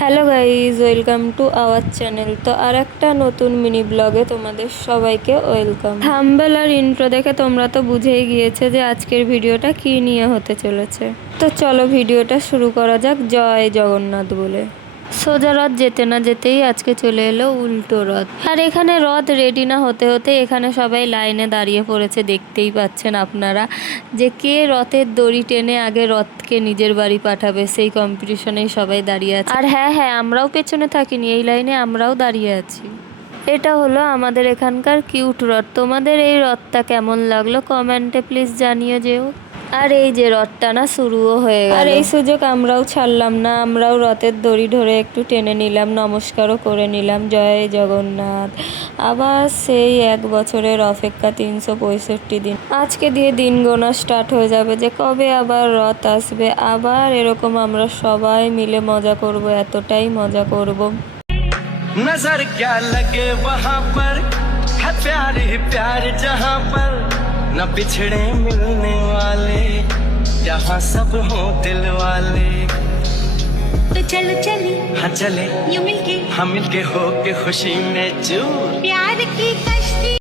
Hello guys, welcome to our channel. তো আর একটা নতুন মিনি ব্লগে তোমাদের সবাইকে ওয়েলকাম। থাম্বনেল আর ইন্ট্রো দেখে তোমরা তো বুঝেই গিয়েছে যে আজকের ভিডিওটা কী নিয়ে হতে চলেছে। তো চলো ভিডিওটা শুরু করা যাক জয় জগন্নাথ বলে। সোজা রথ যেতে না যেতেই আজকে চলে এলো উল্টো রথ। আর এখানে রথ রেডি না হতে হতে এখানে সবাই লাইনে দাঁড়িয়ে পড়েছে। দেখতেই পাচ্ছেন আপনারা যে কে রথের দড়ি টেনে আগে রথকে নিজের বাড়ি পাঠাবে, সেই কম্পিটিশনেই সবাই দাঁড়িয়ে আছে। আর হ্যাঁ হ্যাঁ, আমরাও পেছনে থাকিনি, এই লাইনে আমরাও দাঁড়িয়ে আছি। এটা হলো আমাদের এখানকার কিউট রথ। তোমাদের এই রথটা কেমন লাগলো কমেন্টে প্লিজ জানিয়ে যেও। আর এই যে রথ টানা শুরুও হয়ে গেল। আর এই সুযোগ আমরাও ছাড়লাম না, আমরাও রথের দড়ি ধরে একটু টেনে নিলাম, নমস্কারও করে নিলাম। জয় জগন্নাথ। আবার সেই এক বছরের অপেক্ষা, 365 দিন আজকে দিয়ে দিন গোনা স্টার্ট হয়ে যাবে যে কবে আবার রথ আসবে। আবার এরকম আমরা সবাই মিলে মজা করব, এতটাই মজা করব। नजर क्या लगे वहाँ पर है प्यार ही प्यार जहाँ पर न बिछड़े मिलने वाले जहाँ सब हो दिल वाले। तो चलो चले हाँ चले यूं मिलके हम मिलके हो के खुशी में चूर प्यार की